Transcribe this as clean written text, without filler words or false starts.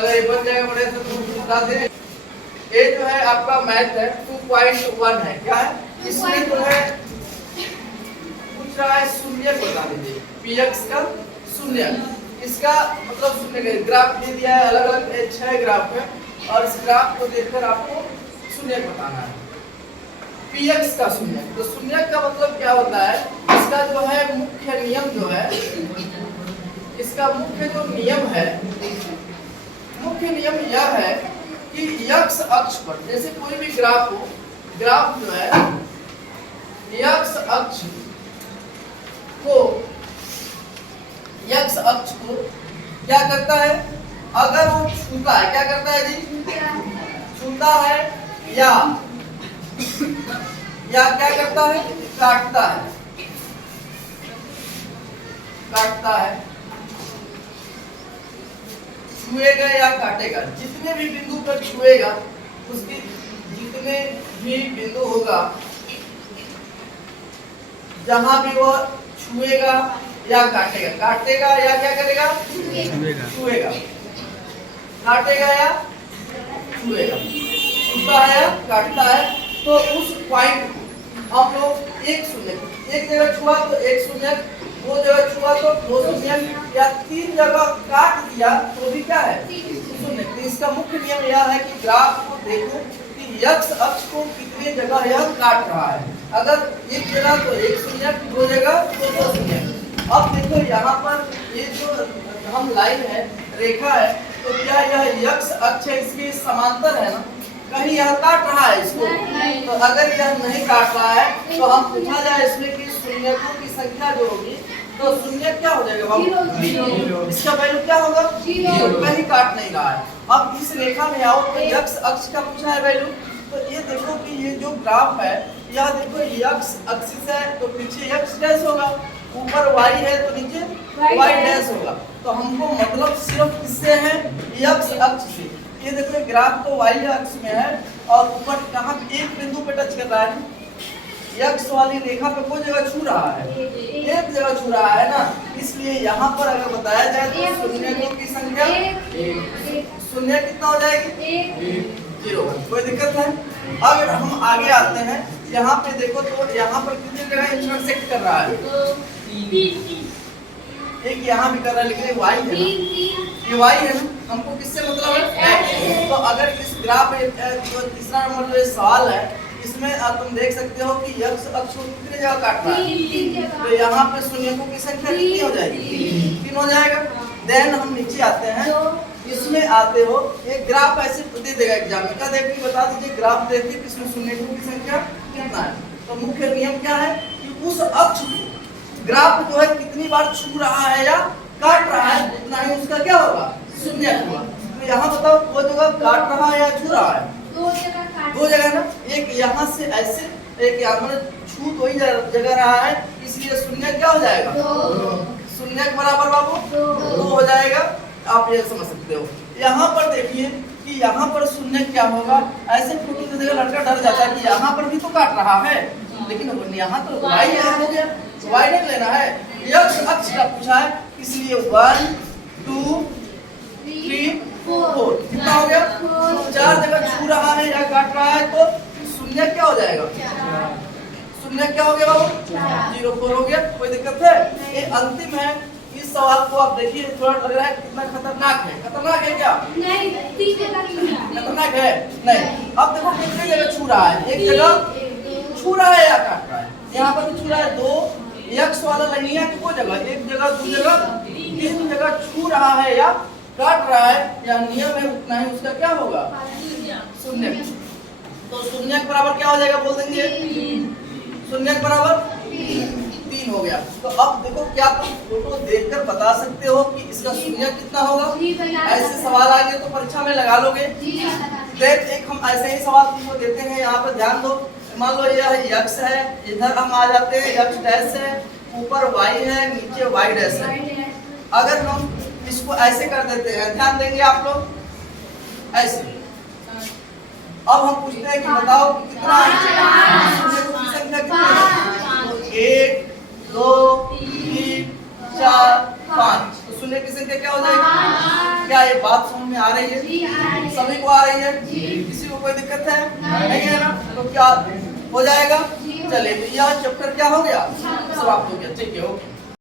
अगर ये बन जाएगा बड़े से तो बता दे। ये जो है आपका मैथ है 2.1 है, क्या है इसमें जो है पूछ रहा है शून्य बता दीजिए, px का शून्य, इसका मतलब शून्य का ग्राफ दे दिया है, अलग अलग 6 ग्राफ है और इस ग्राफ को देखकर आपको शून्य बताना है। px का शून्य, तो शून्य का मतलब क्या होता है, इसका जो है मुख्य नियम जो है, इसका मुख्य जो नियम है, मुख्य नियम यह है कि x अक्ष पर जैसे कोई भी ग्राफ हो, ग्राफ जो है x अक्ष को क्या करता है, अगर वो छूता है, क्या करता है जी, छूता है या क्या करता है, काटता है, छुएगा या काटेगा, जितने भी बिंदु पर छुएगा उसकी जितने भी बिंदु होगा जहां भी वो छुएगा या काटेगा या क्या करेगा, छुएगा, काटेगा या छुएगा, छूता है या काटता है, तो उस पॉइंट को हम लोग एक शून्य, एक जगह छुआ तो एक शून्य, दो जगह छुआ तो दो शून्य, या तीन जगह काट दिया तो भी क्या है, शून्य। तो इसका मुख्य नियम यह है कि ग्राफ को देखो कि x अक्ष को कितनी जगह यह काट रहा है, अगर एक जगह तो एक शून्य, दो जगह तो दो शून्य। अब देखो यहाँ पर ये जो हम लाइन है, रेखा है, तो क्या यह x अक्ष है, इसके समांतर है ना, कहीं यह काट रहा है इसको, तो अगर यह नहीं काट रहा है तो हम पूछा जाए इसमें कि शून्यकों की संख्या जो होगी, तो शून्य क्या हो जाएगा बाबू, इसका वैल्यू क्या होगा, कहीं काट नहीं रहा है। अब इस रेखा में आओ तो x अक्ष का पूछा है वैल्यू, तो ये देखो कि ये जो ग्राफ है, यह देखो x एक्सिस है तो पीछे x डैश होगा, ऊपर y है तो नीचे y डैश होगा, तो हमको मतलब सिर्फ किससे है, x अक्ष से। ये देखो ग्राफ तो y अक्ष में है और ऊपर कहाँ एक बिंदु पे टच कर रहा है, x वाली रेखा पे कोई जगह छू रहा है, एक जगह छू रहा है ना, इसलिए यहाँ पर अगर बताया जाए तो शून्यकों की संख्या शून्य कितना हो जाएगी, 0, कोई दिक्कत है। अगर हम आगे आते हैं, यहाँ पे देखो तो यहाँ पर कितनी जगह इंटरसेक्ट कर रहा है, एक यहाँ भी कर रहा है, लेकिन y है ना, ये y है ना, हमको किससे मतलब है, तो अगर इस ग्राफ में जो तीसरा नंबर जो सवाल है, इसमें तुम देख सकते हो कि x अक्ष को कितनी जगह काट रहा है, तो यहाँ पे शून्यकों की संख्या कितनी हो जाएगी, 3 हो जाएगा। देन हम नीचे आते हैं, इसमें आते हो, एक ग्राफ ऐसे दे देगा एग्जाम में, क्या देख के बता दीजिए, ग्राफ देख के इसमें शून्यकों की संख्या कितना है, तो मुख्य नियम क्या है कि उस अक्ष को ग्राफ जो है कितनी बार छू रहा है या काट रहा है, उतना ही उसका क्या होगा, शून्य होगा। तो यहाँ बताओ वो जगह काट रहा है या छू रहा है, दो जगह ना, एक यहाँ से ऐसे, एक यहाँ मतलब छू तो ही जगह रहा है, इसलिए शून्य क्या हो जाएगा, शून्य के बराबर बाबू 2 हो जाएगा। आप ये समझ सकते हो। यहाँ पर देखिए कि यहाँ पर शून्य क्या होगा, ऐसे फोटो से देखकर लड़का डर जाता है कि यहाँ पर भी तो काट रहा है, लेकिन यहाँ तो y यहाँ हो गया, y नहीं लेना है, x अक्ष का पूछा है, इसलिए 1 2 3 4 कितना हो गया, 4 जगह छू रहा है या काट रहा है, तो शून्य क्या हो जाएगा, शून्य क्या हो गया बाबू, 0 4 हो गया, कोई दिक्कत है। ये अंतिम है, इस सवाल को आप देखिए, थोड़ा लग रहा है कितना खतरनाक है, खतरनाक है क्या, नहीं खतरनाक है नहीं। अब देखो कितनी जगह छू रहा है, एक जगह छू रहा है या काट रहा है, यहाँ पर छू रहा है 2, x वाला लाइनिया की कोई जगह, एक जगह दो जगह तीन जगह छू रहा है या काट रहा है, या नियम है उतना ही उसका क्या होगा, शून्य। तो शून्य के बराबर क्या हो जाएगा, बोल देंगे शून्य के बराबर 3 हो गया। तो अब देखो क्या तुम फोटो देखकर बता सकते हो कि इसका शून्य कितना होगा, ऐसे सवाल आएंगे तो परीक्षा में लगा लोगे। देख एक हम ऐसे ही सवाल तुमको देते हैं, यहाँ पर ध्यान दो, मान लो यह x है, इधर हम आ जाते हैं x डैश है, ऊपर y है, नीचे y डैश है। अगर हम इसको ऐसे कर देते हैं, ध्यान देंगे आप लोग ऐसे, अब हम पूछते हैं कि बताओ कितना संख्या कितनी है, 1 2 3 4 5। तो शून्य की संख्या क्या हो जाएगी? क्या ये बात समझ में आ रही है? सभी को आ रही है? किसी को कोई दिक्कत है? नहीं है ना? तो क्या हो जाएगा? चलिए तो यह चैप्टर क्या हो गया? समाप्त हो गया। ठीक है, ओके।